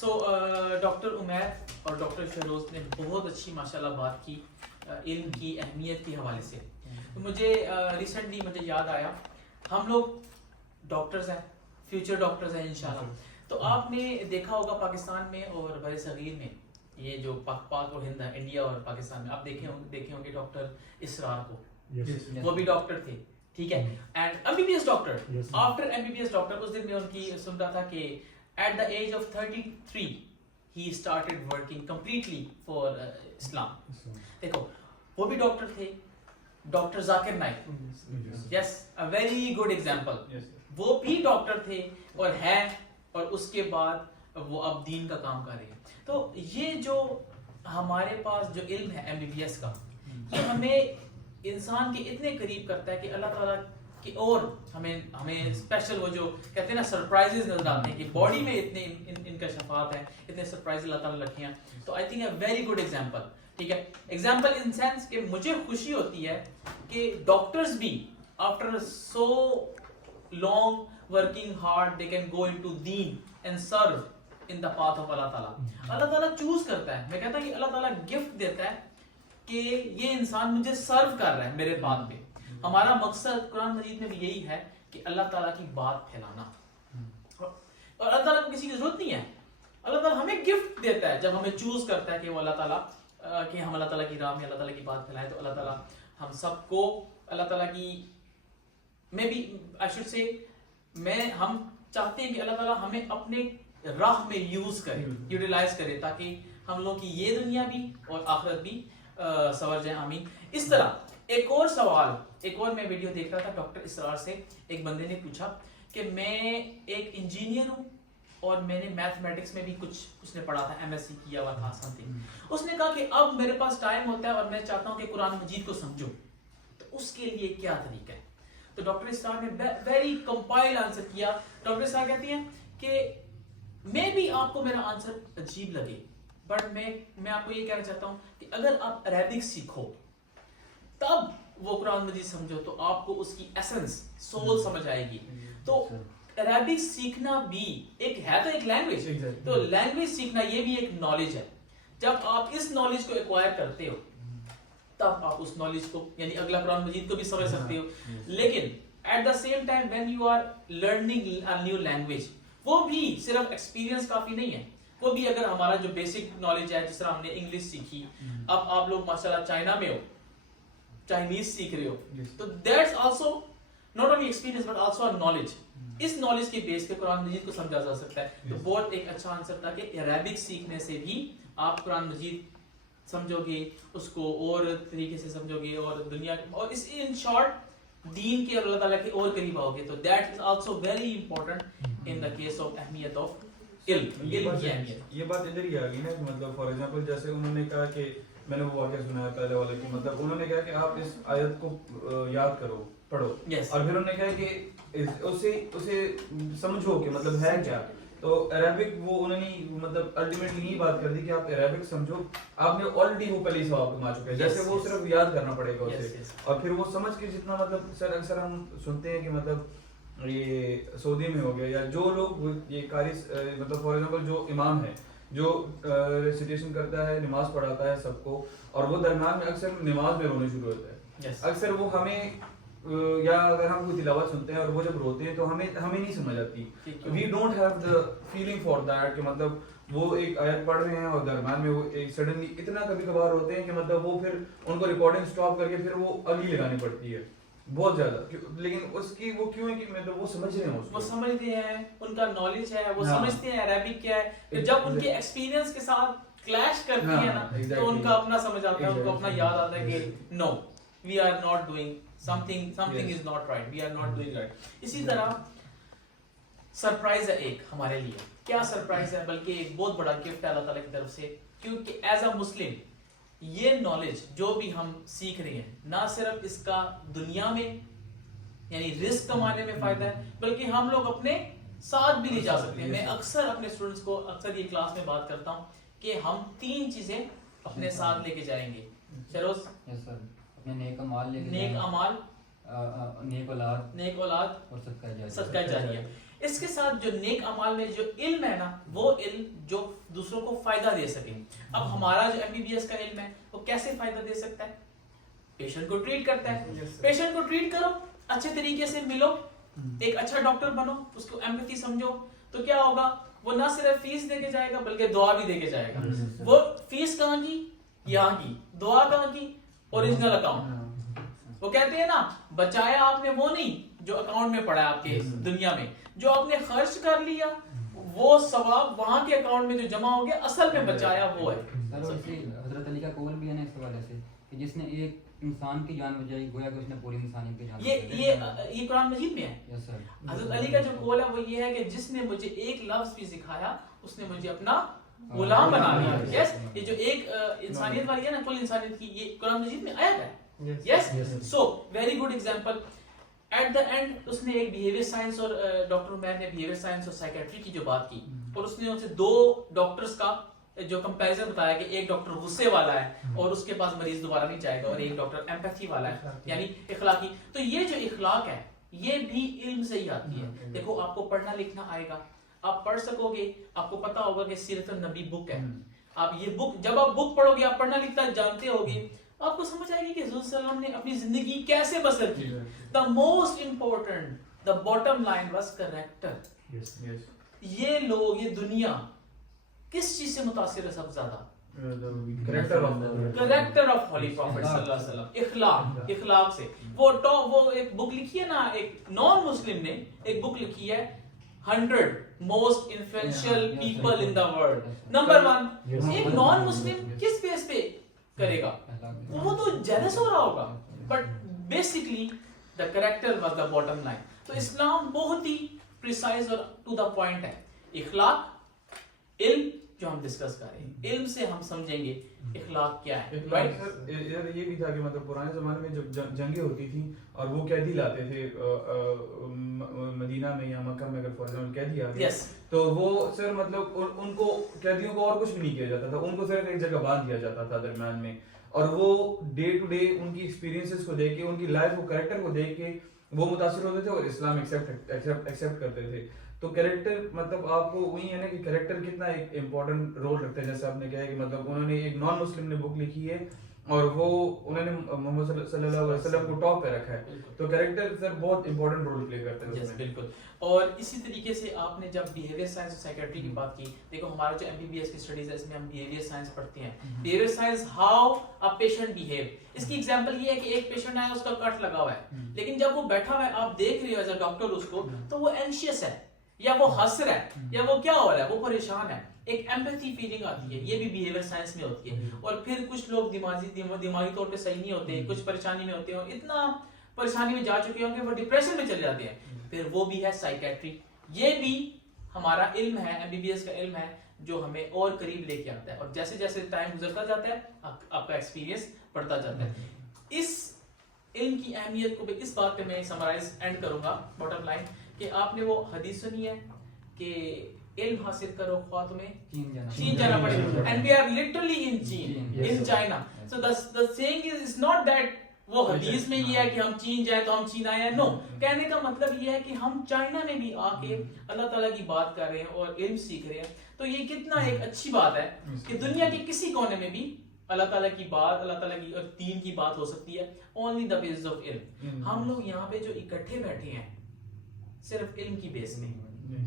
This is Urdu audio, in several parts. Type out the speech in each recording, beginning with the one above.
سو ڈاکٹر عمیر اور ڈاکٹر شہروز نے بہت اچھی ماشاءاللہ بات کی علم کی اہمیت کے حوالے سے. تو مجھے ریسنٹلی مجھے یاد آیا ہم لوگ ڈاکٹرز ہیں, فیوچر ڈاکٹرز ہیں انشاءاللہ. تو آپ نے دیکھا ہوگا پاکستان میں اور بر صغیر میں یہ جو پاک اور ہند ہے, انڈیا اور پاکستان میں آپ دیکھے ہوں گے ڈاکٹر اسرار کو, وہ بھی ڈاکٹر تھے, ٹھیک ہے, and M B B S doctor. After M B B S doctor اس دن میں ان کی سن رہا تھا کہ at the age of 33 he started working completely for Islam. دیکھو وہ بھی ڈاکٹر تھے, doctor Zakir Naik, yes a very good example. وہ بھی ڈاکٹر تھے اور ہیں, اور اس کے بعد وہ اب دین کا کام کر رہے ہیں. تو یہ جو ہمارے پاس جو علم ہے ایم بی بی ایس کا, یہ ہمیں انسان کے اتنے قریب کرتا ہے کہ اللہ تعالیٰ کی اور ہمیں اسپیشل وہ جو کہتے ہیں نا سرپرائزز نظر آتے ہیں کہ باڈی میں اتنے انکشافات ہیں, اتنے سرپرائز اللہ تعالیٰ رکھے ہیں. تو I think a very good example, ٹھیک ہے, ایگزامپل ان سینس کہ مجھے خوشی ہوتی ہے کہ ڈاکٹرز بھی after so long working hard they can go into دین and serve in the path of اللہ تعالیٰ. اللہ تعالیٰ چوز کرتا ہے, میں کہتا ہوں کہ اللہ تعالیٰ گفٹ دیتا ہے کہ یہ انسان مجھے سرو کر رہا ہے میرے بات پہ. ہمارا مقصد قرآن مجید میں بھی یہی ہے کہ اللہ تعالیٰ کی بات پھیلانا, اور اللہ تعالیٰ کو کسی کی ضرورت نہیں ہے. اللہ تعالیٰ ہمیں گفٹ دیتا ہے جب ہمیں چوز کرتا ہے کہ وہ اللہ تعالیٰ کہ ہم اللہ تعالیٰ کی راہ میں اللہ تعالیٰ کی بات پھیلائیں. تو اللہ تعالیٰ ہم سب کو اللہ تعالیٰ کی میں بھی آئی شوڈ سے ہم چاہتے ہیں کہ اللہ تعالیٰ ہمیں اپنے راہ میں یوز کرے, یوٹیلائز کرے, تاکہ ہم لوگوں کی یہ دنیا بھی اور آخرت بھی سنور جائے, آمین. اس طرح ایک اور سوال, ایک اور میں ویڈیو دیکھ رہا تھا ڈاکٹر اسرار سے, ایک بندے نے پوچھا کہ میں ایک انجینئر ہوں اور میں نے میتھمیٹکس میں بھی کچھ اس نے پڑھا تھا, ایم ایس سی کیا ہوا تھا سم تھنگ. اس نے کہا کہ اب میرے پاس ٹائم ہوتا ہے اور میں چاہتا ہوں کہ قرآن مجید کو سمجھوں, تو اس کے لیے کیا طریقہ ہے. تو ڈاکٹر اسرار نے ویری کمپائل آنسر کیا. ڈاکٹر اسرار کہتی ہیں کہ میں بھی آپ کو میرا آنسر عجیب لگے, بٹ میں آپ کو یہ کہنا چاہتا ہوں کہ اگر آپ عربک سیکھو تب وہ قرآن مجید سمجھو تو آپ کو اس کی ایسنس سول سمجھ آئے گی. تو عربک سیکھنا بھی ایک ہے تو ایک لینگویج, تو لینگویج سیکھنا یہ بھی ایک نالج ہے. جب آپ اس نالج کو ایکوائر کرتے ہو تب آپ اس نالج کو یعنی اگلا قرآن مجید کو بھی سمجھ سکتے ہو. لیکن at the same time when you are learning a new language, وہ بھی صرف ایکسپیرینس کافی نہیں ہے, وہ بھی اگر ہمارا جو بیسک نالج ہے, جس طرح ہم نے انگلش سیکھی, اب آپ لوگ ماشاءاللہ چائنا میں ہو, چائنیز سیکھ رہے ہو, تو that's also not only experience but also a knowledge. اس نالج کے بیس پہ قرآن مجید کو سمجھا جا سکتا ہے. تو بہت ایک اچھا آنسر تھا کہ عربک سیکھنے سے بھی آپ قرآن مجید سمجھو گے, اس کو اور طریقے سے سمجھو گے, اور دنیا اور اس ان شارٹ دین کے اور اللہ تعالیٰ کے اور قریب آؤ گے. تو that is also very important in the case of اہمیت آف علم. یہ بات ادھر ہی آ گئی نا, مطلب فار ایگزامپل جیسے انہوں نے کہا کہ میں نے وہ واقعہ سنا ہے پہلے والے کی, مطلب انہوں نے کہا کہ آپ اس آیت کو یاد کرو, پڑھو, اور پھر انہوں نے کہا کہ اسے سمجھو کہ مطلب ہے کیا. تو عربک وہ انہوں نے مطلب الٹیمیٹلی یہ بات کر دی کہ آپ عربک سمجھو, آپ نے آلریڈی وہ پہلے ثواب کما چکے ہیں, جیسے وہ صرف یاد کرنا پڑے گا اسے, اور پھر وہ سمجھ کے جتنا مطلب سر اکثر ہم سنتے ہیں کہ مطلب یہ سعودی میں ہو گیا, یا جو لوگ یہ قاری مطلب فار ایگزامپل جو امام ہے جو ریسیٹیشن کرتا ہے, نماز پڑھاتا ہے سب کو, اور وہ درمیان میں اکثر نماز میں رونے شروع ہوتا ہے. اکثر وہ ہمیں یا اگر ہم کوئی تلاوت سنتے ہیں اور وہ جب روتے ہیں تو ہمیں نہیں سمجھ آتی, we don't have the feeling for that کہ مطلب وہ ایک آیت پڑھ رہے ہیں اور درمیان میں وہ ایک سڈنلی اتنا کبھی کبھار ہوتے ہیں کہ مطلب وہ پھر ان کو ریکارڈنگ سٹاپ کر کے پھر وہ اگلی لگانی پڑتی ہے بہت زیادہ. لیکن اس کی وہ کیوں ہے کہ مطلب وہ سمجھ رہے ہیں, وہ سمجھتے ہیں, ان کا نالج ہے, وہ سمجھتے ہیں عربک کیا ہے. جب ان کے ایکسپیرینس کے ساتھ کلیش کرتی ہے نا, تو ان کا اپنا سمجھ آتا ہے, ان کو اپنا یاد آتا ہے کہ no we are not doing something is not right, we are not doing right. اسی طرح سرپرائز ہے ایک ہمارے لیے. کیا سرپرائز ہے, بلکہ ایک بہت بڑا گفٹ ہے اللہ تعالیٰ کی طرف سے, کیونکہ ایز اے مسلم یہ نالج جو بھی ہم سیکھ رہے ہیں, نہ صرف اس کا دنیا میں یعنی رزق کمانے میں فائدہ ہے, بلکہ ہم لوگ اپنے ساتھ بھی لے جا سکتے ہیں. میں اکثر اپنے اسٹوڈنٹس کو اکثر یہ کلاس میں بات کرتا ہوں کہ ہم 3 چیزیں اپنے ساتھ لے کے جائیں گے. شروز نیک اعمال, نیک اعمال, نیک اولاد اور صدقہ جاریہ. اس کے ساتھ جو نیک اعمال میں جو علم ہے نا وہ علم جو دوسروں کو فائدہ دے سکے. اب ہمارا جو MBBS کا علم ہے وہ کیسے فائدہ دے سکتا ہے؟ پیشنٹ کو ٹریٹ کرتا ہے. پیشنٹ کو ٹریٹ کرو, اچھے طریقے سے ملو, ایک اچھا ڈاکٹر بنو, اس کو ایمپیتھی سمجھو, تو کیا ہوگا, وہ نہ صرف فیس دے کے جائے گا بلکہ دعا بھی دے کے جائے گا. وہ فیس کہاں کی؟ یہاں کی. دعا کہاں کی؟ Original account. وہ کہتے ہیں نا بچایا آپ نے وہ نہیں جو اکاؤنٹ میں پڑا ہے آپ کے دنیا میں, جو آپ نے خرچ کر لیا وہ ثواب وہاں کے اکاؤنٹ میں جو جمع ہو گیا, اصل میں بچایا وہ ہے. حضرت علی کا قول بھی ہے نا اس حوالے سے کہ جس نے ایک انسان کی جان بچائی گویا کہ اس نے پوری انسانیت کی جان یہ قرآن مجید میں ہے. حضرت علی کا جو قول ہے وہ یہ ہے کہ جس نے مجھے ایک لفظ بھی سکھایا اس نے مجھے اپنا غلام بنا لیا. یس, یہ جو ایک انسانیت والی ہے نا, کل انسانیت کی, یہ قرآن مجید میں آیت ہے. Yes, so very good example. At the end اس نے ایک بیہیویئر سائنس اور ڈاکٹر عمیر نے بیہیویئر سائنس اور سائیکیٹری کی جو بات کی, اور اس نے ان سے دو ڈاکٹرز کا جو کمپیریزن بتایا کہ ایک ڈاکٹر غصے والا ہے اور اس کے پاس مریض دوبارہ نہیں جائے گا, اور ایک ڈاکٹر ایمپیتھی والا ہے یعنی اخلاقی. تو یہ جو اخلاق ہے یہ بھی علم سے ہی آتی ہے. دیکھو آپ کو پڑھنا لکھنا آئے گا, آپ پڑھ سکو گے, آپ کو پتا ہوگا کہ سیرت النبی بک ہے. آپ یہ بک جب آپ بک پڑھو گے, آپ پڑھنا لکھنا جانتے ہوگے, آپ کو سمجھ آئے گی کہ حضور صلی اللہ علیہ وسلم نے اپنی زندگی کیسے بسر کی. The most important, the bottom line was character. یہ لوگ, یہ دنیا کس چیز سے متاثر ہے سب زیادہ؟ کریکٹر آف ہولی پروفیٹ صلی اللہ علیہ وسلم. اخلاق, اخلاق سے. وہ ایک بک لکھی ہے نا, ایک نان مسلم نے ایک بک لکھی ہے 100 most influential people in the world. Number 1 ایک نان مسلم کس بیس پہ کرے گا؟ وہ تو جیلس ہو رہا ہوگا, but basically the character was the bottom line. تو اسلام بہت ہی پریسائز اور ٹو دا پوائنٹ ہے. اخلاق, علم جو ہم ڈسکس کر رہے ہیں, علم سے ہم سمجھیں گے اخلاق کیا ہے. یہ بھی تھا کہ مطلب پرانے زمانے میں جب جنگیں ہوتی تھیں اور وہ قیدی لاتے تھے مدینہ میں یا مکہ میں, اگر فار ایگزامپل قیدی آ گئے تو وہ صرف مطلب ان کو قیدیوں کو اور کچھ بھی نہیں کیا جاتا تھا, ان کو صرف ایک جگہ باندھ دیا جاتا تھا درمیان میں, اور وہ ڈے ٹو ڈے ان کی ایکسپیرینسز کو دیکھ کے, ان کی لائف کو, کریکٹر کو دیکھ کے وہ متاثر ہوتے تھے اور اسلام ایکسیپٹ کرتے تھے. تو کریکٹر مطلب آپ کو وہی ہے نا کہ کریکٹر کتنا ایک امپورٹنٹ رول رکھتا ہے. جیسے آپ نے کہا کہ مطلب انہوں نے ایک نان مسلم نے بک لکھی ہے اور وہ انہوں نے محمد صلی اللہ علیہ وسلم کو ٹاپ پہ رکھا ہے. تو کریکٹر سر بہت امپورٹنٹ رول پلے کرتا ہے. یس بالکل. اور اسی طریقے سے آپ نے جب بیہیویئر سائنس اور سائیکیٹری کی بات کی, دیکھو ہمارا جو MBBS کی اسٹڈیز ہے اس میں ہم بیہیویئر سائنس پڑھتے ہیں. Behaviour science how a patient behave. اس کی ایگزامپل یہ ہے کہ ایک پیشنٹ آیا, اس کا کٹ لگا ہوا ہے, لیکن جب وہ بیٹھا ہوا ہے آپ دیکھ رہے ہو ایز اے ڈاکٹر اس کو, تو وہ اینشیس ہے یا وہ ہنس رہا ہے یا وہ کیا ہو رہا ہے, وہ پریشان ہے. ایک ایمپیتھی فیلنگ آتی ہے, یہ بھی بیہیویئر سائنس میں ہوتی ہے. اور پھر کچھ لوگ دماغی طور پہ صحیح نہیں ہوتے, کچھ پریشانی میں ہوتے ہیں, اور اتنا پریشانی میں جا چکے ہوں کہ وہ ڈپریشن میں چلے جاتے ہیں. پھر وہ بھی ہے سائیکیٹری. یہ بھی ہمارا علم ہے, MBBS کا علم ہے جو ہمیں اور قریب لے کے آتا ہے. اور جیسے جیسے ٹائم گزرتا جاتا ہے آپ کا ایکسپیرینس بڑھتا جاتا ہے. اس علم کی اہمیت کو بھی اس بات پہ میں سمرائز اینڈ کروں گا, باٹم لائن, کہ آپ نے وہ حدیث سنی ہے کہ علم حاصل کرو خواہ تمہیں چین جانا پڑے, and we are literally in China, in China. So the saying is not that وہ حدیث میں یہ ہے کہ ہم چین جائیں تو ہم چین آئے ہیں. نو, کہنے کا مطلب یہ ہے کہ ہم چائنا میں بھی آ کے اللہ تعالیٰ کی بات کر رہے ہیں اور علم سیکھ رہے ہیں. تو یہ کتنا ایک اچھی بات ہے کہ دنیا کے کسی کونے میں بھی اللہ تعالیٰ کی بات, اللہ تعالیٰ کی دین کی بات ہو سکتی ہے, only the basis of علم. ہم لوگ یہاں پہ جو اکٹھے بیٹھے ہیں صرف علم کی بیس میں,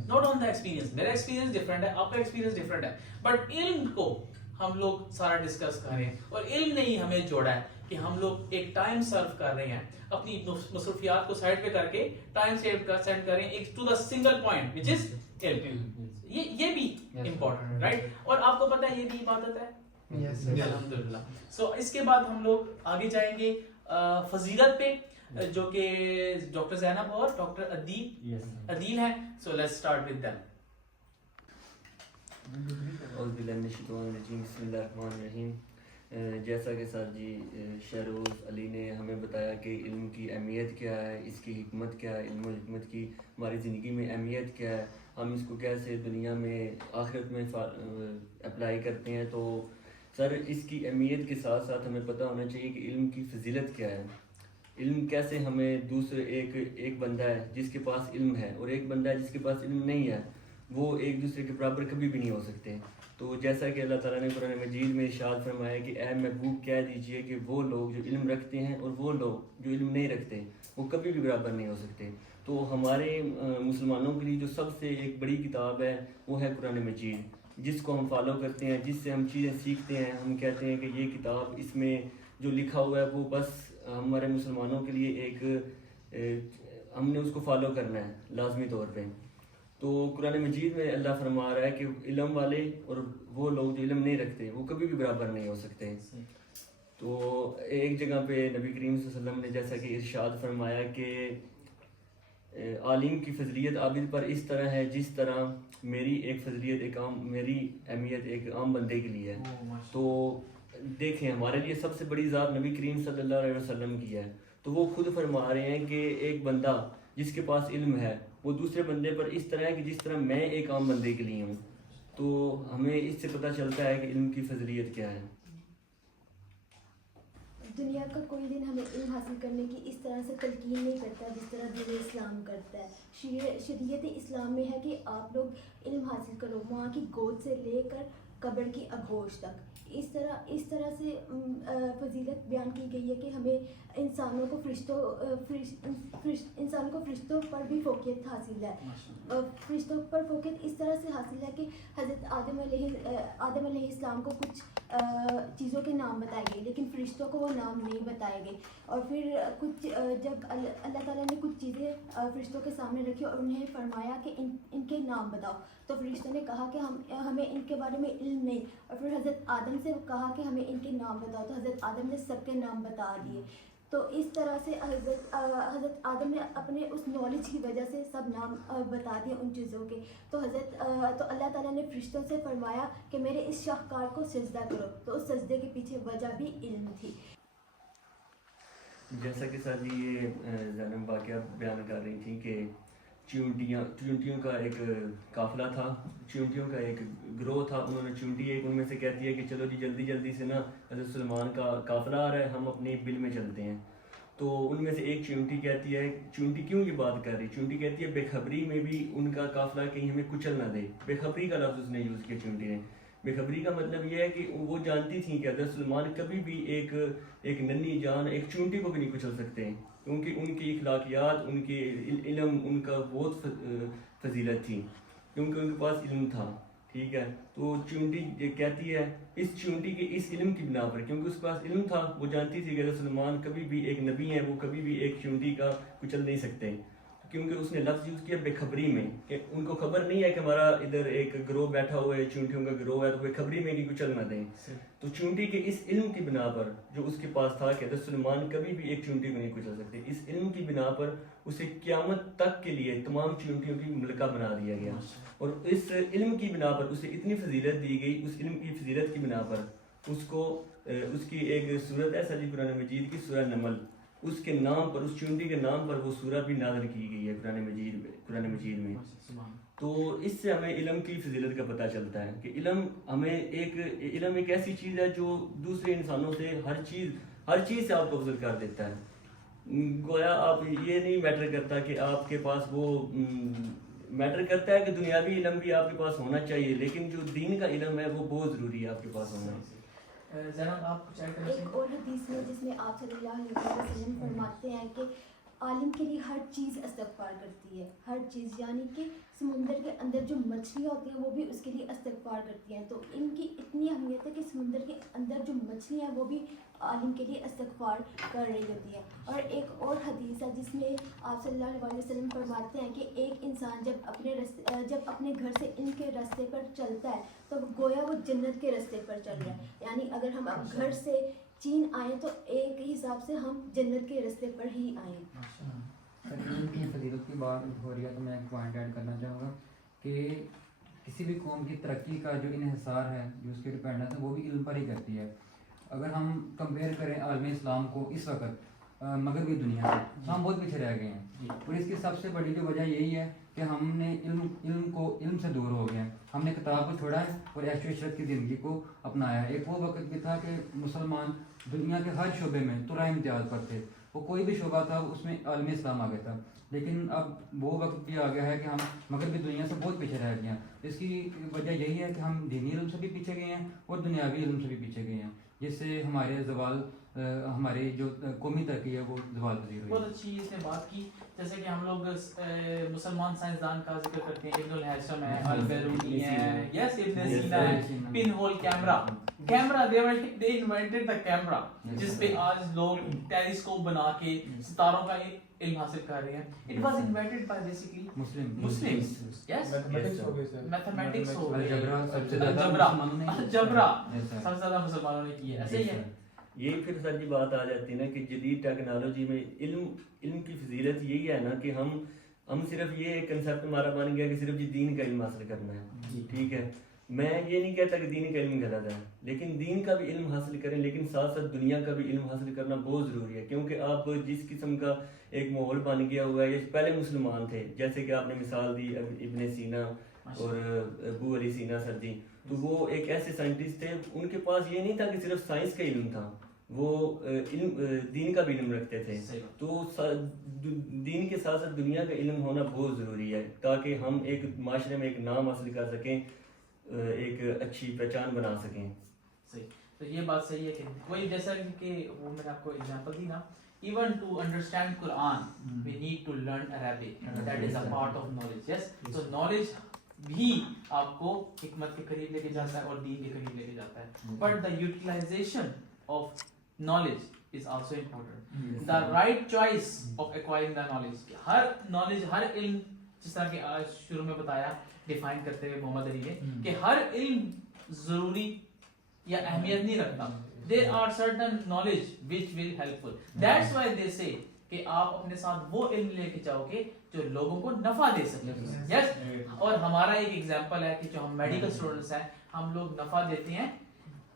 not on the experience. میرا ایکسپیرینس ڈفرینٹ ہے, آپ کا ایکسپیرینس ڈفرینٹ ہے, بٹ علم کو ہم لوگ سارا ڈسکس کر رہے ہیں. اور علم نے ہی ہمیں جوڑا ہے کہ ہم لوگ ایک ٹائم سرو کر رہے ہیں, اپنی مصروفیات کو سائڈ پہ کر کے ٹائم سینڈ کر رہے ہیں ایک to the single point which is علم. یہ بھی امپورٹنٹ, رائٹ. اور آپ کو پتا ہے یہ بھی عبادت ہے. الحمدللہ. سو اس کے بعد ہم لوگ آگے جائیں گے فضیلت پہ, جو کہ ڈاکٹر زینب اور ڈاکٹر عدیل ہیں. So let's start with them. اعوذ باللہ من الشیطان الرجیم, بسم اللہ الرحمن الرحیم. جیسا کہ سر جی شہروز علی نے ہمیں بتایا کہ علم کی اہمیت کیا ہے, اس کی حکمت کیا ہے, علم و حکمت کی ہماری زندگی میں اہمیت کیا ہے, ہم اس کو کیسے دنیا میں آخرت میں اپلائی کرتے ہیں. تو سر اس کی اہمیت کے ساتھ ساتھ ہمیں پتہ ہونا چاہیے کہ علم کی فضیلت کیا ہے. علم کیسے ہمیں دوسرے ایک بندہ ہے جس کے پاس علم ہے اور ایک بندہ ہے جس کے پاس علم نہیں ہے، وہ ایک دوسرے کے برابر کبھی بھی نہیں ہو سکتے۔ تو جیسا کہ اللہ تعالیٰ نے قرآن مجید میں ارشاد فرمایا کہ اے محبوب کہہ دیجئے کہ وہ لوگ جو علم رکھتے ہیں اور وہ لوگ جو علم نہیں رکھتے وہ کبھی بھی برابر نہیں ہو سکتے۔ تو ہمارے مسلمانوں کے لیے جو سب سے ایک بڑی کتاب ہے وہ ہے قرآن مجید، جس کو ہم فالو کرتے ہیں، جس سے ہم چیزیں سیکھتے ہیں۔ ہم کہتے ہیں کہ یہ کتاب، اس میں جو لکھا ہوا ہے وہ بس ہمارے مسلمانوں کے لیے ایک ہم نے اس کو فالو کرنا ہے لازمی طور پہ۔ تو قرآن مجید میں اللہ فرما رہا ہے کہ علم والے اور وہ لوگ جو علم نہیں رکھتے وہ کبھی بھی برابر نہیں ہو سکتے۔ تو ایک جگہ پہ نبی کریم صلی اللہ علیہ وسلم نے جیسا کہ ارشاد فرمایا کہ عالم کی فضیلت عابد پر اس طرح ہے جس طرح میری ایک فضیلت میری اہمیت ایک عام بندے کے لیے ہے۔ تو دیکھیں ہمارے لیے سب سے بڑی ذات نبی کریم صلی اللہ علیہ وسلم کی ہے، تو وہ خود فرما رہے ہیں کہ ایک بندہ جس کے پاس علم ہے وہ دوسرے بندے پر اس طرح ہے کہ جس طرح میں ایک عام بندے کے لیے ہوں۔ تو ہمیں اس سے پتہ چلتا ہے کہ علم کی فضیلت کیا ہے۔ دنیا کا کوئی دن ہمیں علم حاصل کرنے کی اس طرح سے تلقین نہیں کرتا جس طرح دین اسلام کرتا ہے۔ شریعت اسلام میں ہے کہ آپ لوگ علم حاصل کرو، ماں کی گود سے لے کر قبر کی آغوش تک۔ اس طرح سے فضیلت بیان کی گئی ہے کہ ہمیں انسانوں کو فرشتوں پر بھی فوقیت حاصل ہے۔ فرشتوں پر فوقیت اس طرح سے حاصل ہے کہ حضرت آدم علیہ السلام کو کچھ چیزوں کے نام بتائے گئے لیکن فرشتوں کو وہ نام نہیں بتائے گئے، اور پھر جب اللہ تعالیٰ نے کچھ چیزیں فرشتوں کے سامنے رکھی اور انہیں فرمایا کہ ان کے نام بتاؤ، تو فرشتوں نے کہا کہ ہمیں ان کے بارے میں علم نہیں، اور پھر حضرت آدم سے کہا کہ ہمیں ان کے نام بتاؤ، تو حضرت آدم نے سب کے نام بتا دیے۔ تو اس طرح سے حضرت آدم نے اپنے اس نالج کی وجہ سے سب نام بتا دیے ان چیزوں کے۔ تو اللہ تعالیٰ نے فرشتوں سے فرمایا کہ میرے اس شاہکار کو سجدہ کرو، تو اس سجدے کے پیچھے وجہ بھی علم تھی۔ جیسا کہ سر جی یہ زینب واقعہ بیان کر رہی تھی کہ چیونٹیوں کا ایک قافلہ تھا، چیونٹیوں کا ایک گروہ تھا، انہوں نے چیونٹی ایک ان میں سے کہتی ہے کہ چلو جی جلدی جلدی سے نا حضرت سلیمان کا قافلہ آ رہا ہے، ہم اپنی بل میں چلتے ہیں۔ تو ان میں سے ایک چیونٹی کہتی ہے، چیونٹی کیوں یہ بات کر رہی، چیونٹی کہتی ہے بے خبری میں بھی ان کا قافلہ کہیں ہمیں کچل نہ دے۔ بے خبری کا لفظ اس نے یوز کیا چیونٹی نے۔ بے خبری کا مطلب یہ ہے کہ وہ جانتی تھیں کہ حضرت سلیمان کبھی بھی ایک ننھی جان ایک چیونٹی کو بھی نہیں کچل سکتے، کیونکہ ان کی اخلاقیات، ان کے علم، ان کا بہت فضیلت تھی، کیونکہ ان کے پاس علم تھا۔ ٹھیک ہے، تو چیونٹی کہتی ہے اس چیونٹی کے اس علم کی بنا پر، کیونکہ اس کے پاس علم تھا، وہ جانتی تھی کہ حضرت سلیمان کبھی بھی ایک نبی ہیں، وہ کبھی بھی ایک چیونٹی کا کچل نہیں سکتے، کیونکہ اس نے لفظ یوز کیا بے خبری میں، کہ ان کو خبر نہیں ہے کہ ہمارا ادھر ایک گروہ بیٹھا ہوا ہے، چیونٹیوں کا گروہ ہے، تو بے خبری میں کہ کچل نہ دیں۔ تو چیونٹی کے اس علم کی بنا پر جو اس کے پاس تھا کہ حضرت سلیمان کبھی بھی ایک چیونٹی کو نہیں کچل سکتے، اس علم کی بنا پر اسے قیامت تک کے لیے تمام چیونٹیوں کی ملکہ بنا دیا گیا، اور اس علم کی بنا پر اسے اتنی فضیلت دی گئی، اس علم کی فضیلت کی بنا پر اس کی ایک سورت ہے سجی قرآن مجید کی، سورہ نمل، اس کے نام پر، اس چیونٹی کے نام پر وہ سورہ بھی نازل کی گئی ہے قرآن مجید میں۔ تو اس سے ہمیں علم کی فضیلت کا پتہ چلتا ہے کہ علم ایک ایسی چیز ہے جو دوسرے انسانوں سے ہر چیز سے آپ کو افضل کر دیتا ہے۔ گویا آپ یہ نہیں میٹر کرتا کہ آپ کے پاس وہ میٹر کرتا ہے کہ دنیاوی علم بھی آپ کے پاس ہونا چاہیے، لیکن جو دین کا علم ہے وہ بہت ضروری ہے آپ کے پاس ہونا۔ زینب آپ کچھ ایڈ کریں؟ ایک اور حدیث میں جس میں آپ صلی اللہ علیہ وسلم فرماتے ہیں کہ عالم کے لیے ہر چیز استغفار کرتی ہے، ہر چیز، یعنی کہ سمندر کے اندر جو مچھلیاں ہوتی ہیں وہ بھی اس کے لیے استغفار کرتی ہیں۔ تو ان کی اتنی اہمیت ہے کہ سمندر کے اندر جو مچھلیاں ہیں وہ بھی عالم کے لیے استغفار کر رہی ہوتی ہے۔ اور ایک اور حدیث ہے جس میں آپ صلی اللہ علیہ وسلم فرماتے ہیں کہ ایک انسان جب اپنے گھر سے ان کے راستے پر چلتا ہے تو گویا وہ جنت کے راستے پر چل رہا ہے، یعنی اگر ہم گھر سے چین آئیں تو ایک ہی حساب سے ہم جنت کے راستے پر ہی آئیں۔ علم کی فضیلت کی بات ہو رہی ہے تو میں ایک پوائنٹ ایڈ کرنا چاہوں گا کہ کسی بھی قوم کی ترقی کا جو انحصار ہے، جو اس کی ڈپینڈنس ہے، وہ بھی علم پر ہی کرتی ہے۔ اگر ہم کمپیئر کریں عالم اسلام کو اس وقت مغربی دنیا سے، ہم بہت پیچھے رہ گئے ہیں، اور اس کی سب سے بڑی جو وجہ یہی ہے کہ ہم نے علم سے دور ہو گئے ہیں، ہم نے کتاب کو چھوڑا ہے اور عیش و عشرت کی زندگی کو اپنایا ہے۔ ایک وہ وقت بھی تھا کہ مسلمان دنیا کے ہر شعبے میں طلوع امتیاز پر تھے، وہ کوئی بھی شعبہ تھا اس میں عالم اسلام آ گیا تھا. لیکن اب وہ وقت بھی آ گیا ہے کہ ہم مغربی دنیا سے بہت پیچھے رہ گئے ہیں. اس کی وجہ یہی ہے کہ ہم دینی علم سے بھی پیچھے گئے ہیں اور دنیاوی علم سے بھی پیچھے گئے ہیں, جس سے ہمارے زوال ہماری جو قومی ترقی ہے وہ زوال پذیر ہوئی. بہت اچھی اس نے بات کی. جیسے کہ ہم لوگ مسلمان سائنسدان کا ذکر کرتے ہیں, ابن الہیثم ہے, البیرونی ہے, یس ابن سینا ہے, pinhole camera they invented the camera جس پہ آج لوگ ٹیلیسکوپ بنا کے ستاروں کا علم حاصل کر رہے ہیں. It was invented by basically Muslims. Yes, mathematics ہو گئے, الجبرا سب سے زیادہ مسلمانوں نے کی ہے. ایسے ہی ہے. یہی پھر سر جی بات آ جاتی ہے نا کہ جدید ٹیکنالوجی میں علم کی فضیلت یہی ہے نا کہ ہم صرف یہ ایک کنسیپٹ ہمارا بن گیا کہ صرف جی دین کا علم حاصل کرنا ہے. ٹھیک ہے, میں یہ نہیں کہتا کہ دین کا علم غلط ہے, لیکن دین کا بھی علم حاصل کریں, لیکن ساتھ ساتھ دنیا کا بھی علم حاصل کرنا بہت ضروری ہے. کیونکہ آپ جس قسم کا ایک ماحول بن گیا ہوا ہے, یہ پہلے مسلمان تھے جیسے کہ آپ نے مثال دی ابن سینا اور ابو علی سینا سر جی, تو وہ ایک ایسے سائنٹسٹ تھے, ان کے پاس یہ نہیں تھا کہ صرف سائنس کا علم تھا, وہ دین کا بھی علم رکھتے تھے. تو دین کے ساتھ ساتھ دنیا کا علم ہونا بہت ضروری ہے تاکہ ہم ایک معاشرے میں ایک نام حاصل کر سکیں, ایک اچھی پہچان بنا سکیں. صحیح. تو یہ بات صحیح ہے کہ وہی جیسا کہ وہ میں نے آپ کو ایگزامپل دی نا, even to understand Quran we need to learn Arabic, that is a part of knowledge. Yes, so knowledge بھی آپ کو حکمت کے قریب لے کے جاتا ہے اور دین کے قریب لے کے جاتا ہے. But the utilization of knowledge is also important. The right choice of acquiring the knowledge. Hare knowledge, ہر علم, جس طرح کہ آج شروع میں بتایا ڈیفائن کرتے ہوئے محمد علی نے کہ ہر علم ضروری یا اہمیت نہیں رکھتا. There are certain knowledge which will helpful. That's why they say کہ آپ اپنے ساتھ وہ علم لے کے جاؤ گے جو لوگوں کو نفع دے سکے. Yes, اور ہمارا ایک ایگزامپل ہے کہ جو ہم میڈیکل اسٹوڈنٹس ہیں, ہم لوگ نفع دیتے ہیں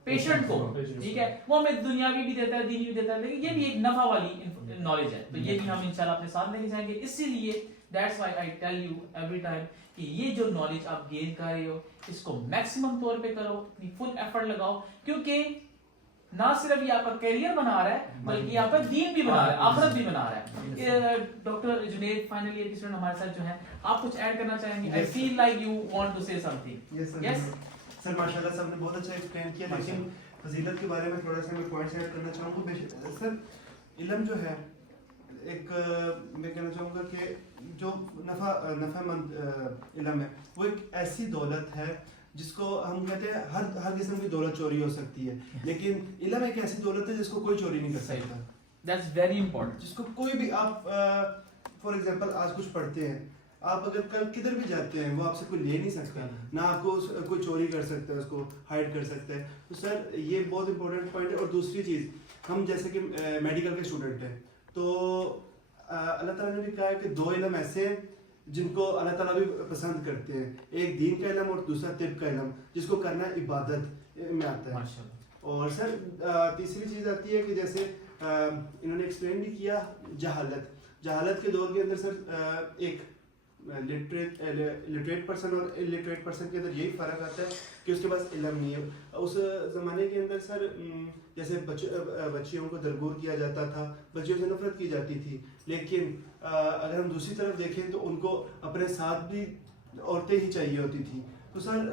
پیشنٹ کو. ٹھیک ہے, وہ ہمیں دنیاوی بھی دیتا ہے, دینی بھی دیتا ہے, لیکن یہ بھی ایک نفع والی نالج ہے. تو یہ بھی ہم انشاءاللہ اپنے ساتھ لے کے جائیں گے. اسی لیے that's why I tell you every time کہ یہ جو نالج آپ گین کر رہے ہو اس کو میکسیمم طور پہ کرو, اپنی فل ایفرٹ لگاؤ, کیونکہ نہ صرف یہ آپ کا کیریئر بنا رہا ہے بلکہ یہ آپ کا دین بھی بنا رہا ہے, آخرت بھی بنا رہا ہے. ڈاکٹر جنید فائنل ایئر کی اسٹوڈنٹ ہمارے ساتھ جو ہیں, آپ کچھ ایڈ کرنا چاہیں گے؟ I feel like you want to say something. Yes سر, ماشاءاللہ سب نے بہت اچھا ایکسپلین کیا, لیکن فضیلت کے بارے میں تھوڑا سا میں پوائنٹس ایڈ کرنا چاہوں گا. سر علم جو ہے ایک میں کہنا چاہوں گا کہ جو نفع مند علم ہے وہ ایک ایسی دولت ہے جس کو ہم کہتے ہیں ہر قسم کی دولت چوری ہو سکتی ہے, لیکن علم ایک ایسی دولت ہے جس کو کوئی چوری نہیں کر سکتا. That's very important. جس کو کوئی بھی, آپ فار ایگزامپل آج کچھ پڑھتے ہیں, آپ اگر کل کدھر بھی جاتے ہیں وہ آپ سے کوئی لے نہیں سکتا, نہ آپ کو کوئی چوری کر سکتا ہے, اس کو ہائڈ کر سکتا ہے. تو سر یہ بہت امپورٹنٹ پوائنٹ ہے. اور دوسری چیز, ہم جیسے کہ میڈیکل کے اسٹوڈنٹ ہیں, تو اللہ تعالیٰ نے بھی کہا ہے کہ دو علم ایسے ہیں جن کو اللہ تعالیٰ بھی پسند کرتے ہیں, ایک دین کا علم اور دوسرا طب کا علم, جس کو کرنا عبادت میں آتا ہے. اور سر تیسری چیز آتی ہے کہ جیسے انہوں نے ایکسپلین بھی کیا جہالت کے دور کے اندر سر ایک لٹریٹ پرسن اور الٹریٹ پرسن کے اندر یہی فرق آتا ہے کہ اس کے پاس علم نہیں ہے. اس زمانے کے اندر سر جیسے بچیوں کو درگور کیا جاتا تھا, بچیوں سے نفرت کی جاتی تھی, لیکن اگر ہم دوسری طرف دیکھیں تو ان کو اپنے ساتھ بھی عورتیں ہی چاہیے ہوتی تھیں. تو سر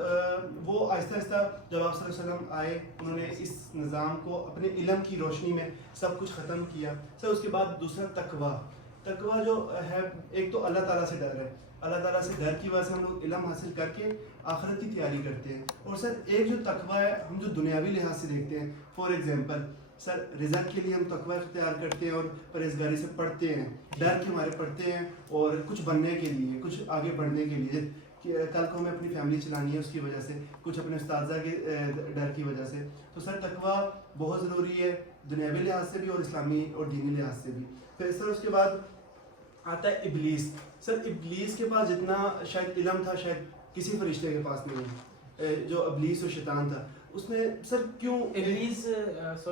وہ آہستہ آہستہ جب آپ صلی اللہ علیہ وسلم آئے, انہوں نے اس نظام کو اپنے علم کی روشنی میں سب کچھ ختم کیا. سر اس کے بعد دوسرا تقویٰ جو ہے, ایک تو اللہ تعالیٰ سے ڈر ہے, اللہ تعالیٰ سے ڈر کی وجہ سے ہم لوگ علم حاصل کر کے آخرت کی تیاری کرتے ہیں. اور سر ایک جو تقویٰ ہے ہم جو دنیاوی لحاظ سے دیکھتے ہیں, فار ایگزامپل سر رزق کے لیے ہم تقویٰ اختیار کرتے ہیں اور پرہیزگاری سے پڑھتے ہیں, ڈر کے ہمارے پڑھتے ہیں, اور کچھ بننے کے لیے, کچھ آگے بڑھنے کے لیے, کہ کل کو ہمیں اپنی فیملی چلانی ہے اس کی وجہ سے, کچھ اپنے اساتذہ کے ڈر کی وجہ سے. تو سر تقویٰ بہت ضروری ہے دنیاوی لحاظ سے بھی اور اسلامی اور دینی لحاظ سے بھی. پھر سر اس کے بعد آتا ہے ابلیس. سر ابلیس کے پاس جتنا شاید علم تھا شاید کسی فرشتے کے پاس نہیں, جو ابلیس اور شیطان تھا. اس نے سر کیوں ابلیس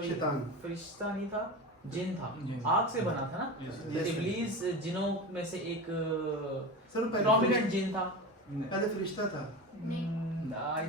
شیطان فرشتہ نہیں تھا, جن تھا, آگ سے بنا تھا نا. ابلیس جنوں میں سے ایک پرومیننٹ جن تھا, پہلے فرشتہ تھا. I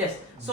yes, so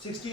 60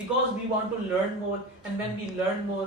because we want to learn more, and when we learn more,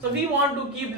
so we want to keep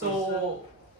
so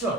sure,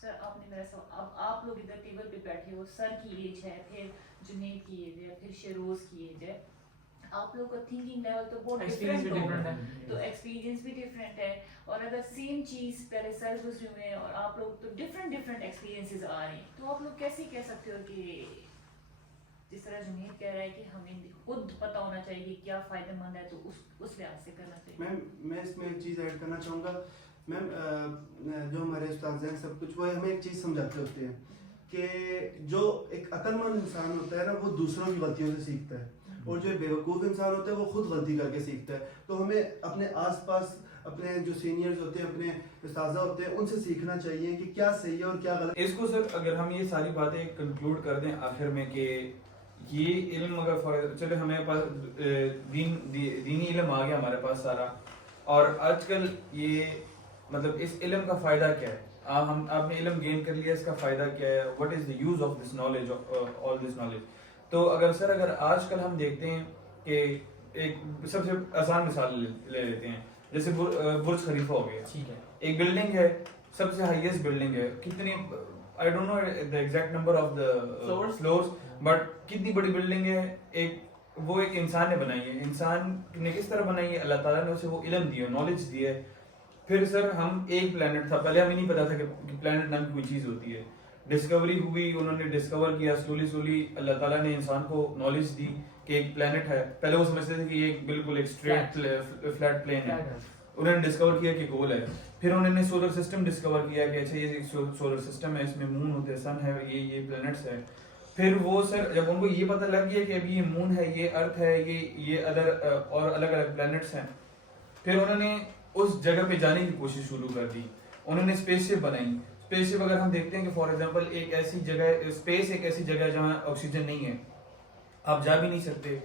سر آپ نے میرا سوال، اب آپ لوگ ادھر ٹیبل پہ بیٹھے ہو، سر کی ایج ہے، پھر جنید کی ایج ہے، پھر شیروز کی ایج ہے، آپ لوگ کا تھنکنگ لیول تو بہت ڈفرینٹ ہوگا، تو ایکسپیرینس بھی ڈفرینٹ ہے، اور اگر سیم چیز پہلے سر گزرے ہوئے ہیں اور آپ لوگ تو ڈفرینٹ ایکسپیرینسز آ رہے ہیں، تو آپ لوگ کیسے کہہ سکتے ہو کہ جس طرح جنید کہہ رہا ہے کہ ہمیں خود پتہ ہونا چاہیے کہ کیا فائدہ مند ہے تو اس لحاظ سے کرنا چاہیے. میم میں اس میں ایک چیز ایڈ کرنا چاہوں گا. میم جو ہمارے استاد ہیں سب کچھ وہ ہمیں ایک چیز سمجھاتے ہوتے ہیں کہ جو ایک عقل مند انسان ہوتا ہے نا وہ دوسروں کی غلطیوں سے سیکھتا ہے, اور جو بیوقوف انسان ہوتا ہے وہ خود غلطی کر کے سیکھتا ہے. تو ہمیں اپنے آس پاس اپنے جو سینئرز ہوتے ہیں, اپنے استاذہ ہوتے ہیں, ان سے سیکھنا چاہیے کہ کیا صحیح ہے اور کیا غلط. اس کو سر اگر ہم یہ ساری باتیں کنکلوڈ کر دیں آخر میں کہ یہ علم اگر چلے ہمیں پاس دینی علم آ گیا ہمارے پاس سارا, اور آج کل یہ مطلب اس علم کا فائدہ کیا ہے, آپ نے علم گین کر لیا, اس کا فائدہ کیا ہے, what is the use of this knowledge, all this knowledge. تو اگر آج کل ہم دیکھتے ہیں کہ ایک سب سے آسان مثال لے لیتے ہیں, جیسے برج خلیفہ ہو گیا, ٹھیک ہے, ایک بلڈنگ ہے, سب سے ہائیسٹ بلڈنگ ہے, کتنی I don't know the exact number of the floors, but کتنی بڑی بلڈنگ ہے, وہ ایک انسان نے بنائی ہے. انسان نے کس طرح بنائی ہے, اللہ تعالیٰ نے اسے وہ علم دیا, نالج دی ہے. پھر سر ہم ایک پلانٹ تھا, پہلے ہمیں نہیں پتا تھا کہ پلانٹ نام کی کوئی چیز ہوتی ہے. ڈسکوری ہوئی, انہوں نے ڈسکور کیا, سلولی اللہ تعالیٰ نے انسان کو نالج دی کہ ایک پلانٹ ہے. پہلے وہ سمجھتے تھے کہ یہ بالکل ایک اسٹریٹ فلیٹ پلین ہے, انہوں نے ڈسکور کیا کہ گول ہے. پھر انہوں نے سولر سسٹم ڈسکور کیا کہ اچھا یہ سولر سسٹم ہے, اس میں مون ہوتے ہیں, سن ہے, یہ پلانٹس ہے. پھر وہ سر جب ان کو یہ پتہ لگ گیا کہ ابھی یہ مون ہے, یہ ارتھ ہے, یہ ادر اور الگ الگ پلانٹس ہیں, پھر انہوں نے اس جگہ پہ جانے کی کوشش شروع کر دی. انہوں نے اسپیس شپ بنائی. اسپیس شپ اگر ہم دیکھتے ہیں کہ فار ایگزامپل ایک ایسی جگہ, اسپیس ایک ایسی جگہ ہے جہاں آکسیجن نہیں ہے, آپ جا بھی نہیں سکتے.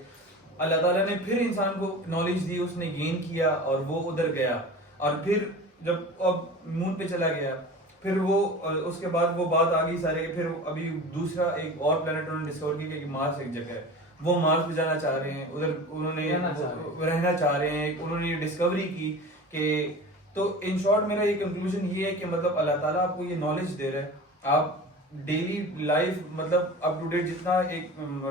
اللہ تعالیٰ نے پھر انسان کو نالج دی, اس نے گین کیا اور وہ ادھر گیا. اور پھر جب اب مون پہ چلا گیا, پھر وہ اس کے بعد وہ بات آ گئی سارے کہ پھر ابھی دوسرا ایک اور پلانٹ انہوں نے ڈسکور کیا کہ مارس ایک جگہ ہے, وہ مارس پہ جانا چاہ رہے ہیں, ادھر انہوں نے رہنا چاہ رہے ہیں, انہوں نے یہ ڈسکوری کی کہ. تو ان شارٹ میرا یہ کنکلوژن یہ ہے کہ مطلب اللہ تعالیٰ آپ کو یہ نالج دے رہا ہے, آپ ڈیلی لائف مطلب اپ ٹو ڈیٹ جتنا ایک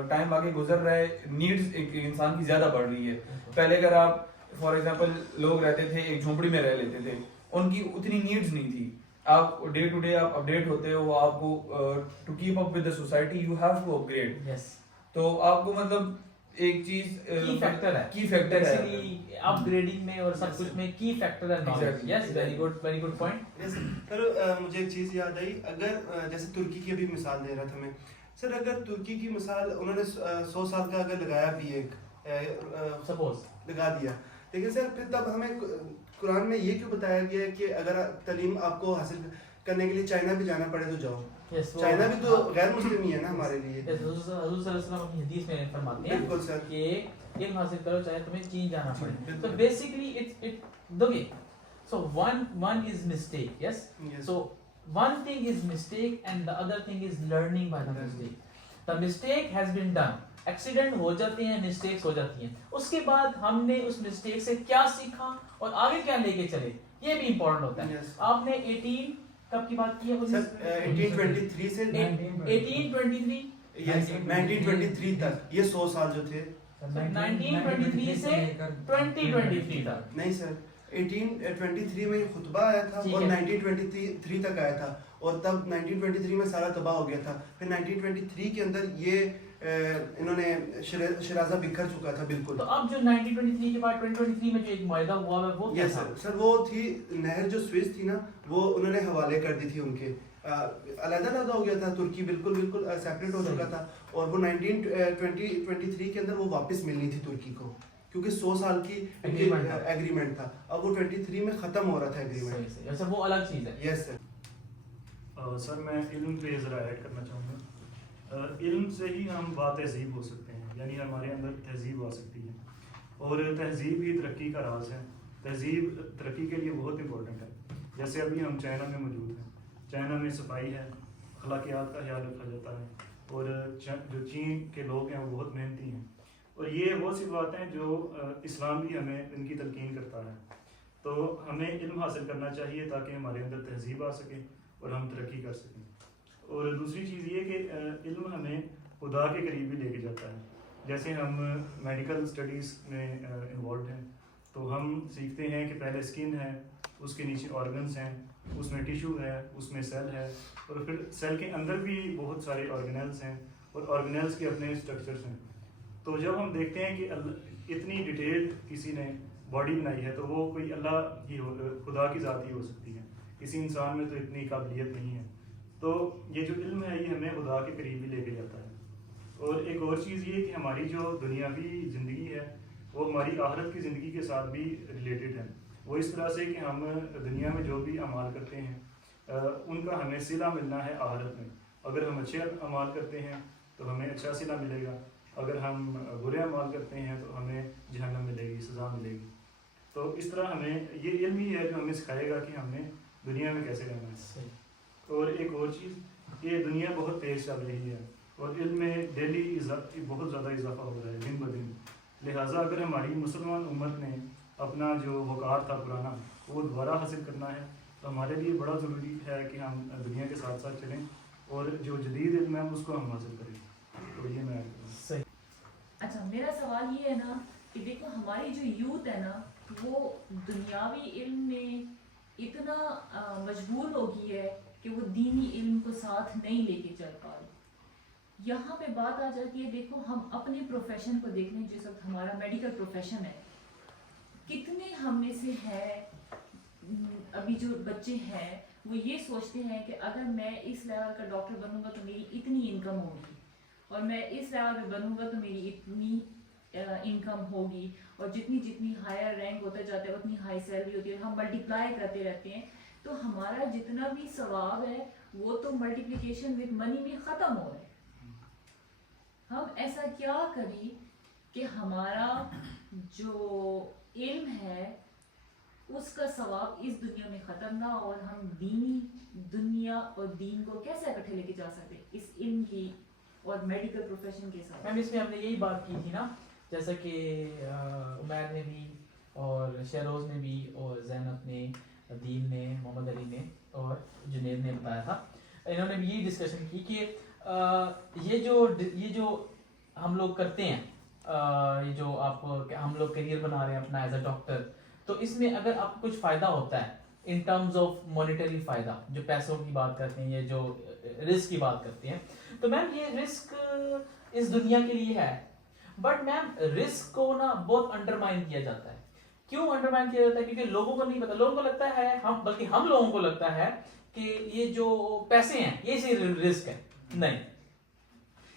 ٹائم آگے گزر رہا ہے, نیڈز ایک انسان کی زیادہ بڑھ رہی ہے. پہلے اگر آپ فار ایگزامپل لوگ رہتے تھے ایک جھونپڑی میں رہ لیتے تھے, ان کی اتنی نیڈز نہیں تھی. آپ ڈے ٹو ڈے آپ اپڈیٹ ہوتے ہو, آپ کو to keep up with the society you have to upgrade. تو آپ کو مطلب ایک چیز کی فیکٹر ہے اپ گریڈنگ میں اور سب کچھ میں کی فیکٹر ہے نالج. یس, ویری گڈ پوائنٹ. سر مجھے ایک چیز یاد آئی, اگر جیسے ترکی کی ابھی مثال دے رہا تھا میں سر, اگر ترکی کی مثال انہوں نے 100 سال کا اگر لگایا بھی ایک سپوز لگا دیا, لیکن سر پھر تب ہمیں قرآن میں یہ کیوں بتایا گیا ہے کہ اگر تعلیم آپ کو حاصل کرنے کے لیے چائنا بھی جانا پڑے تو جاؤ. چائنا بھی تو غیر مسلم ہی ہے نا ہمارے لیے. حضور صلی اللہ علیہ وسلم اپنی حدیث میں فرماتے ہیں بالکل سر کہ علم حاصل کرو چاہے تمہیں چین جانا پڑے. تو basically so one is mistake. Yes, so one thing is mistake and the other thing is learning by the mistake. The mistake has been done, accident ہو جاتے ہیں, مسٹیکس ہو جاتی ہیں, اس کے بعد ہم نے اس مسٹیک سے کیا سیکھا اور آگے کیا لے کے چلے, یہ بھی امپورٹنٹ ہوتا ہے. آپ نے 18 کب کی بات کی ہے؟ 1823 سے 1923 تک, یہ 100 سال جو تھے 1923 سے 2023 تک. نہیں سر, 1823 میں یہ خطبہ آیا تھا اور 1923 تک آیا تھا, اور تب 1923 میں سارا تباہ ہو گیا تھا. پھر 1923 کے اندر یہ انہوں نے شرازہ بکھر چکا تھا بالکل. تو اب جو 1923 کے بعد 2023 میں جو ایک معاہدہ ہوا ہے وہ کیا تھا؟ سر وہ تھی نہر جو سوئس تھی نا, وہ انہوں نے حوالے کر دی تھی ان کے, علیحدہ ہو گیا تھا. ترکی بالکل سیپریٹ ہو چکا تھا, اور وہ 1923 کے اندر وہ واپس ملنی تھی ترکی کو, کیونکہ 100 سال کی ایگریمنٹ تھا. اب وہ 23 میں ختم ہو رہا تھا ایگریمنٹ. سر وہ الگ چیز ہے. یس سر. سر میں علم پہ ذرا ایڈ کرنا چاہوں گا. علم سے ہی ہم با تہذیب ہو سکتے ہیں, یعنی ہمارے اندر تہذیب آ سکتی ہے, اور تہذیب ہی ترقی کا راز ہے. تہذیب ترقی کے لیے بہت امپورٹنٹ ہے. جیسے ابھی ہم چائنا میں موجود ہیں, چائنا میں صفائی ہے, اخلاقیات کا خیال رکھا جاتا ہے, اور جو چین کے لوگ ہیں وہ بہت محنتی ہیں, اور یہ بہت سی باتیں جو اسلام بھی ہمیں ان کی تلقین کرتا ہے. تو ہمیں علم حاصل کرنا چاہیے تاکہ ہمارے اندر تہذیب آ سکے, اور ہم ترقی کر سکیں. اور دوسری چیز یہ کہ علم ہمیں خدا کے قریب بھی لے کے جاتا ہے. جیسے ہم میڈیکل اسٹڈیز میں انوالوڈ ہیں تو ہم سیکھتے ہیں کہ پہلے اسکن ہے, اس کے نیچے آرگنس ہیں, اس میں ٹیشو ہے, اس میں سیل ہے, اور پھر سیل کے اندر بھی بہت سارے آرگنیلس ہیں اور آرگنیلس کے اپنے اسٹرکچرس ہیں. تو جب ہم دیکھتے ہیں کہ اتنی ڈیٹیل کسی نے باڈی بنائی ہے تو وہ کوئی اللہ ہی خدا کی ذات ہی ہو سکتی ہے, کسی انسان میں تو اتنی قابلیت نہیں ہے. تو یہ جو علم ہے یہ ہمیں خدا کے قریب بھی لے کے جاتا ہے. اور ایک اور چیز یہ کہ ہماری جو دنیاوی زندگی ہے وہ ہماری آخرت کی زندگی کے ساتھ بھی ریلیٹڈ ہے. وہ اس طرح سے کہ ہم دنیا میں جو بھی اعمال کرتے ہیں ان کا ہمیں صلہ ملنا ہے آخرت میں. اگر ہم اچھے اعمال کرتے ہیں تو ہمیں اچھا صلہ ملے گا, اگر ہم برے اعمال کرتے ہیں تو ہمیں جہنم ملے گی, سزا ملے گی. تو اس طرح ہمیں یہ علم ہی ہے جو ہمیں سکھائے گا کہ ہم نے دنیا میں کیسے رہنا ہے. اور ایک اور چیز, یہ دنیا بہت تیز چل رہی ہے اور علم میں ڈیلی بہت زیادہ اضافہ ہو رہا ہے دن بدن. لہٰذا اگر ہماری مسلمان امت نے اپنا جو وقار تھا پرانا وہ دوبارہ حاصل کرنا ہے تو ہمارے لیے بڑا ضروری ہے کہ ہم دنیا کے ساتھ ساتھ چلیں اور جو جدید علم ہے اس کو ہم حاصل کریں. تو یہ میں صحیح. اچھا, میرا سوال یہ ہے نا کہ دیکھو ہماری جو یوتھ ہے نا وہ دنیاوی علم میں اتنا مجبور ہو گئی ہے کہ وہ دینی علم کو ساتھ نہیں لے کے چل پا رہی. یہاں پہ بات آ جاتی ہے, دیکھو ہم اپنے پروفیشن کو دیکھ لیں, جس وقت ہمارا میڈیکل پروفیشن ہے, کتنے ہم میں سے ہے ابھی جو بچے ہیں وہ یہ سوچتے ہیں کہ اگر میں اس لیول کا ڈاکٹر بنوں گا تو میری اتنی انکم ہوگی, اور میں اس لیول پہ بنوں گا تو میری اتنی انکم ہوگی, اور جتنی ہائر رینک ہوتا جاتا ہے اتنی ہائی سیلری ہوتی ہے. ہم ملٹیپلائی کرتے رہتے ہیں تو ہمارا جتنا بھی ثواب ہے وہ تو ملٹیپلیکیشن وتھ منی میں ختم ہو رہا ہے. ہم ایسا کیا کریں کہ ہمارا جو علم ہے اس کا ثواب اس دنیا میں ختم نہ ہو, اور ہم دینی دنیا اور دین کو کیسے اکٹھے لے کے جا سکتے اس علم کی اور میڈیکل پروفیشن کے ساتھ. میم اس میں ہم نے یہی بات کی تھی نا, جیسا کہ عمیر نے بھی اور شہروز نے بھی اور زینب نے, دین نے, محمد علی نے اور جنید نے بتایا تھا, انہوں نے بھی یہی ڈسکشن کی کہ یہ جو ہم لوگ کرتے ہیں, یہ جو ہم لوگ کیریئر بنا رہے ہیں اپنا ایز اے ڈاکٹر, تو اس میں اگر آپ کو کچھ فائدہ ہوتا ہے ان ٹرمز آف مانیٹری فائدہ, جو پیسوں کی بات کرتے ہیں, یہ جو رسک کی بات کرتے ہیں, تو میم یہ رسک اس دنیا کے لیے ہے, بٹ میم رسک کو نا بہت انڈرمائن کیا جاتا ہے. کیوں انڈرمائن کیا جاتا ہے؟ کیونکہ لوگوں کو نہیں پتا, لوگوں کو لگتا ہے بلکہ ہم لوگوں کو لگتا ہے کہ یہ جو پیسے ہیں یہ صرف رسک ہے. نہیں,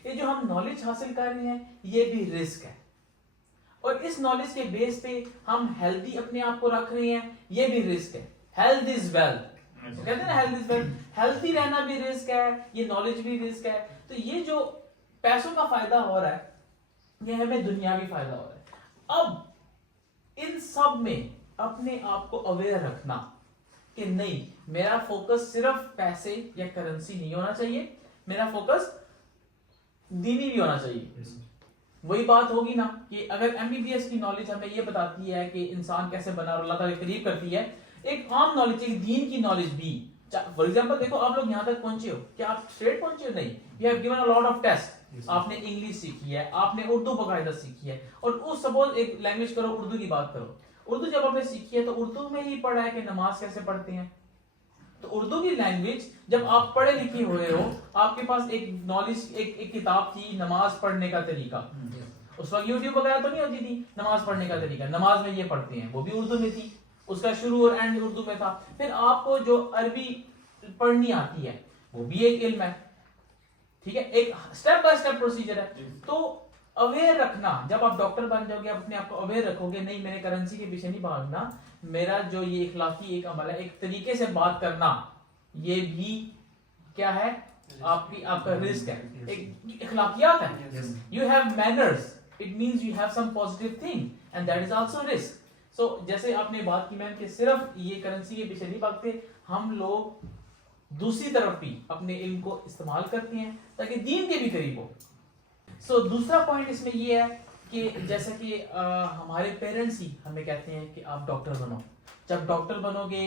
یہ جو ہم نالج حاصل کر رہے ہیں یہ بھی رسک ہے, اور اس نالج کے بیس پہ ہم ہیلدی اپنے آپ کو رکھ رہے ہیں, یہ بھی رسک ہے. ہیلتھ از ویلتھ, کہتے ہیں نا ہیلتھ از ویلتھ, ہیلتھی رہنا بھی رسک ہے, یہ نالج بھی رسک ہے. تو یہ جو پیسوں کا فائدہ ہو رہا ہے یہ ہمیں دنیاوی فائدہ ہو رہا ہے. اب ان سب میں اپنے آپ کو اویئر رکھنا کہ نہیں, میرا فوکس صرف پیسے یا کرنسی نہیں ہونا چاہیے, میرا فوکس دینی بھی ہونا چاہیے. وہی بات ہوگی نا کہ اگر ایم بی بی ایس کی نالج ہمیں یہ بتاتی ہے کہ انسان کیسے بنا اور اللہ تعالیٰ کے قریب کرتی ہے, ایک عام نالج, ایک دین کی نالج بھی. فار ایگزامپل دیکھو آپ لوگ یہاں تک پہنچے ہو, کیا آپ اسٹریٹ پہنچے ہو؟ نہیں, you have given a lot of test. آپ نے انگلش سیکھی ہے, آپ نے اردو باقاعدہ سیکھی ہے, اور اس سپوز ایک لینگویج کرو, اردو کی بات کرو, اردو جب آپ نے سیکھی ہے تو اردو میں ہی پڑھا ہے کہ نماز کیسے پڑھتے ہیں. تو اردو کی لینگویج جب آپ پڑھے لکھے ہوئے ہو, آپ کے پاس ایک نالج, ایک کتاب تھی نماز پڑھنے کا طریقہ. اس وقت یوٹیوب وغیرہ تو نہیں ہوتی تھی, نماز پڑھنے کا طریقہ, نماز میں یہ پڑھتے ہیں, وہ بھی اردو میں تھی, اس کا شروع اور اینڈ اردو میں تھا. پھر آپ کو جو عربی پڑھنی آتی ہے وہ بھی ایک علم ہے, ٹھیک ہے, ایک سٹیپ بائی سٹیپ پروسیجر ہے. تو اویئر رکھنا, جب آپ ڈاکٹر بن جاؤ گے اپنے آپ کو اویئر رکھو گے, نہیں میں نے کرنسی کے پیچھے نہیں بھاگنا, میرا جو یہ اخلاقی ایک عمل ہے, ایک طریقے سے بات کرنا, یہ بھی کیا ہے, آپ کا رزق ہے, ایک اخلاقیات ہے. You have manners, it means you have some positive thing and that is also risk. So جیسے آپ نے بات کی میم کہ صرف یہ کرنسی کے پیچھے نہیں بھاگتے, ہم لوگ دوسری طرف بھی اپنے علم کو استعمال کرتے ہیں تاکہ دین کے بھی قریب ہو. سو دوسرا پوائنٹ اس میں یہ ہے کہ جیسا کہ ہمارے پیرنٹس ہی ہمیں کہتے ہیں کہ آپ ڈاکٹر بنو, جب ڈاکٹر بنو گے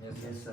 So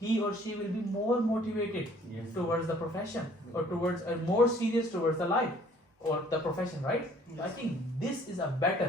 he or she will be more motivated towards the profession, or towards more serious towards the life or the profession, right? So I think this is a better.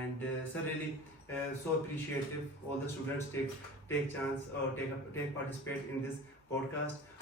And sir, really so appreciative all the students take chance or take participate in this podcast.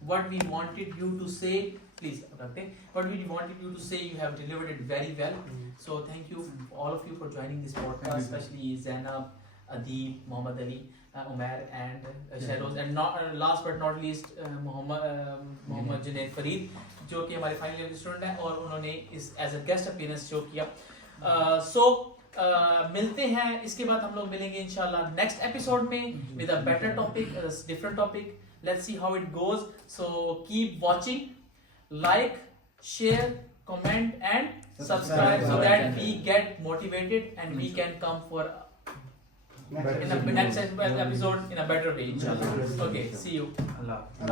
what we wanted you to say, please, what we wanted you to say, you have delivered it very well. So thank you all of you for joining this podcast, especially Zainab, Adeeb, Muhammad Ali, Umair and Shehroz, and not last but not least Mohammad Junaid Fareed, جو کہ ہمارے فائنل ایئر اسٹوڈنٹ ہیں اور انہوں نے اس as a guest appearance show کیا. سو ملتے ہیں, اس کے بعد ہم لوگ ملیں گے انشاءاللہ نیکسٹ ایپیسوڈ میں with a better topic, a different topic. Let's see how it goes. So keep watching, like, share, comment and subscribe so that we get motivated and we can come for in the next episode in a better way, inshallah. Okay, see you. Allah.